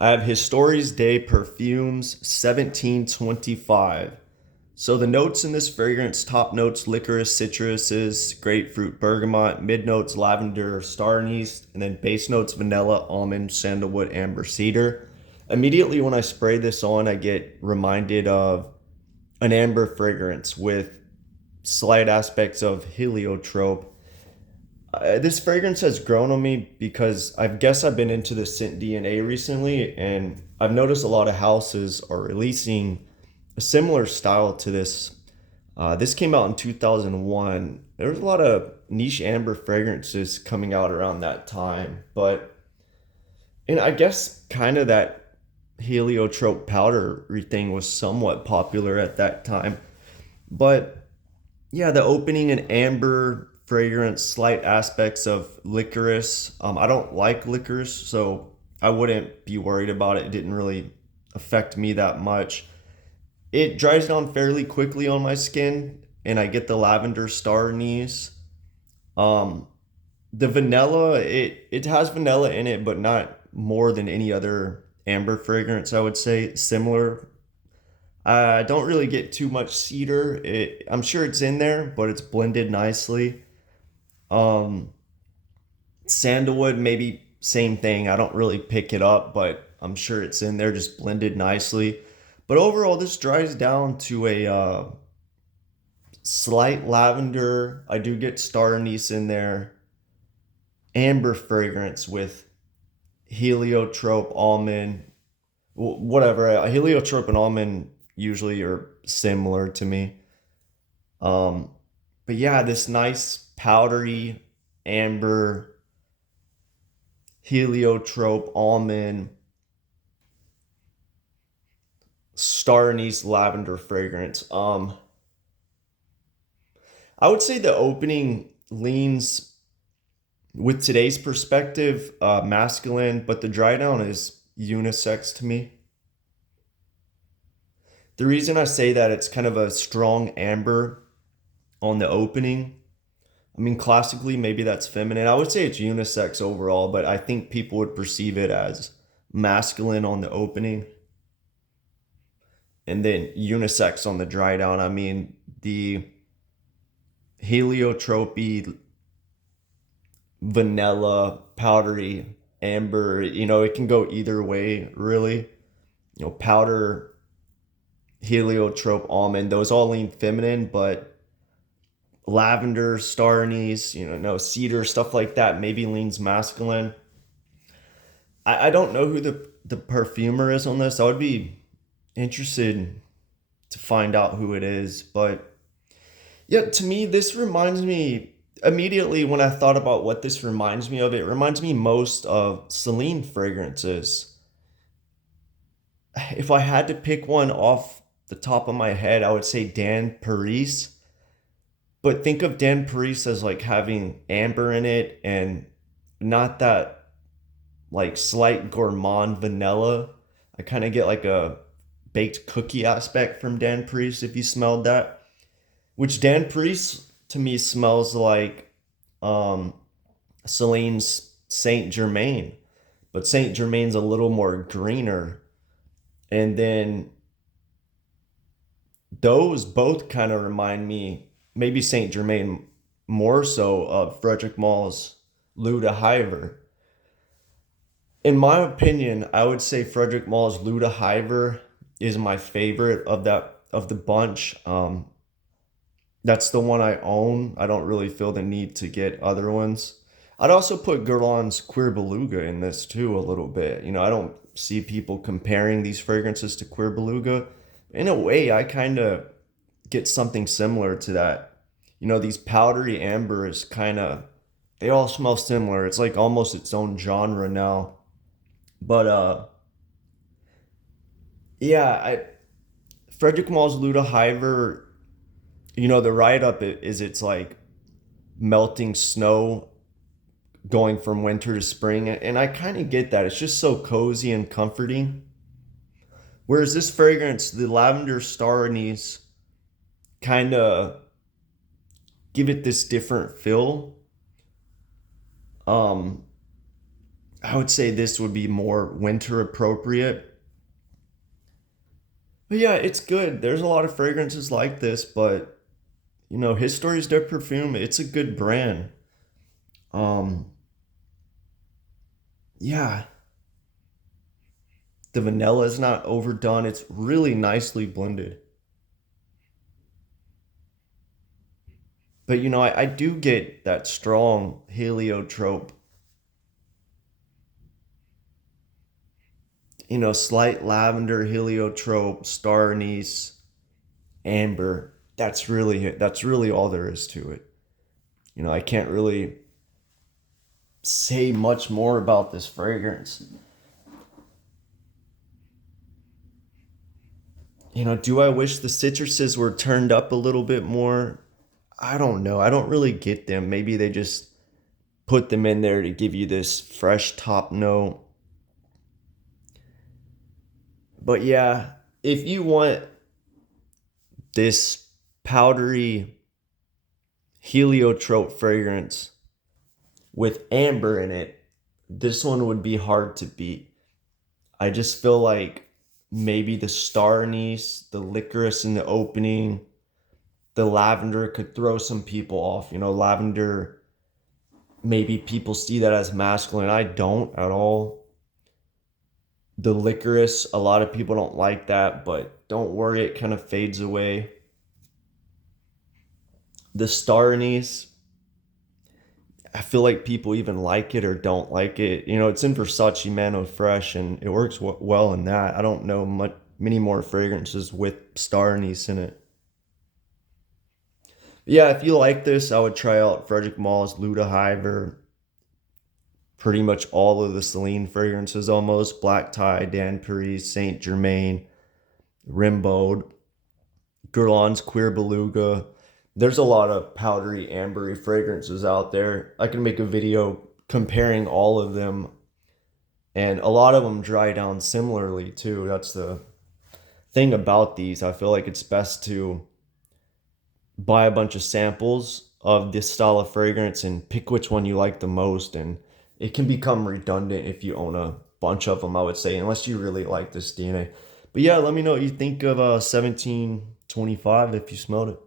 I have Histoires de Perfumes 1725. So the notes in this fragrance, top notes licorice, citruses, grapefruit, bergamot, mid notes lavender, star anise, and then base notes vanilla, almond, sandalwood, amber, cedar. Immediately when I spray this on, I get reminded of an amber fragrance with slight aspects of heliotrope. This fragrance has grown on me because I guess I've been into the scent DNA recently, and I've noticed a lot of houses are releasing a similar style to this. This came out in 2001. There was a lot of niche amber fragrances coming out around that time, but and I guess kind of that heliotrope powder thing was somewhat popular at that time. But yeah, the opening and amber fragrance, slight aspects of licorice. I don't like licorice, so I wouldn't be worried about it. It didn't really affect me that much. It dries down fairly quickly on my skin, and I get the lavender star anise. Um, the vanilla, it has vanilla in it, but not more than any other amber fragrance. I would say similar. I don't really get too much cedar. I'm sure it's in there, but it's blended nicely. Um, Sandalwood, maybe same thing. I don't really pick it up, but I'm sure it's in there, just blended nicely. But overall, this dries down to a slight lavender. I do get star anise in there, amber fragrance with heliotrope, almond, whatever. Heliotrope and almond usually are similar to me. Um, but yeah, this nice powdery amber heliotrope, almond, star anise, lavender fragrance. I would say the opening leans, with today's perspective, masculine, but the dry down is unisex to me. The reason I say that, it's kind of a strong amber on the opening. I mean, classically, maybe that's feminine. I would say it's unisex overall, but I think people would perceive it as masculine on the opening and then unisex on the dry down. I mean, the heliotropy, vanilla, powdery, amber, it can go either way, really. Powder, heliotrope, almond, those all lean feminine, but lavender, star anise, no cedar, stuff like that maybe leans masculine. I don't know who the perfumer is on this. I would be interested to find out who it is. But yeah, to me, this reminds me immediately when I thought about what this reminds me of, it reminds me most of Celine fragrances. If I had to pick one off the top of my head, I would say Dan Paris. But think of Dan Paris as like having amber in it and not that like slight gourmand vanilla. I kind of get like a baked cookie aspect from Dan Paris if you smelled that. Which Dan Paris to me smells like um Celine's Saint Germain, but Saint Germain's a little more greener. And then those both kind of remind me, maybe Saint Germain more so, of Frederick Mall's Lou de Hiver. In my opinion, I would say Frederick Mall's Lou de Hiver is my favorite of the bunch. That's the one I own. I don't really feel the need to get other ones. I'd also put Guerlain's Queer Beluga in this too a little bit. I don't see people comparing these fragrances to Queer Beluga. In a way, I kind of get something similar to that. These powdery ambers they all smell similar. It's like almost its own genre now. But yeah, I Frederick Mall's Luda Hiver, the write up is it's like melting snow going from winter to spring, and I kind of get that. It's just so cozy and comforting. Whereas this fragrance, the lavender star anise, kind of give it this different feel. Um, I would say this would be more winter appropriate. But yeah, it's good. There's a lot of fragrances like this, but you know, Histoires de Perfume, it's a good brand. Um, yeah, the vanilla is not overdone. It's really nicely blended. But you know, I do get that strong heliotrope, you know, slight lavender, heliotrope, star anise, amber. That's really all there is to it. You know, I can't really say much more about this fragrance. You know, do I wish the citruses were turned up a little bit more? I don't know. I don't really get them. Maybe they just put them in there to give you this fresh top note. But yeah, if you want this powdery heliotrope fragrance with amber in it, this one would be hard to beat. I just feel like maybe the star anise, the licorice in the opening, the lavender could throw some people off. You know, lavender, maybe people see that as masculine. I don't at all. The licorice, a lot of people don't like that, but don't worry, it kind of fades away. The star anise, I feel like people even like it or don't like it. You know, it's in Versace Mano Fresh, and it works well in that. I don't know many more fragrances with star anise in it. But yeah, if you like this, I would try out Frederick Mall's Luda Hiver. Pretty much all of the Celine fragrances almost. Black Tie, Dan Paris, Saint Germain, Rimbaud, Guerlain's Queer Beluga. There's a lot of powdery, ambery fragrances out there. I can make a video comparing all of them, and a lot of them dry down similarly too. That's the thing about these. I feel like it's best to buy a bunch of samples of this style of fragrance and pick which one you like the most. And it can become redundant if you own a bunch of them, I would say, unless you really like this DNA. But yeah, let me know what you think of 1725 if you smelled it.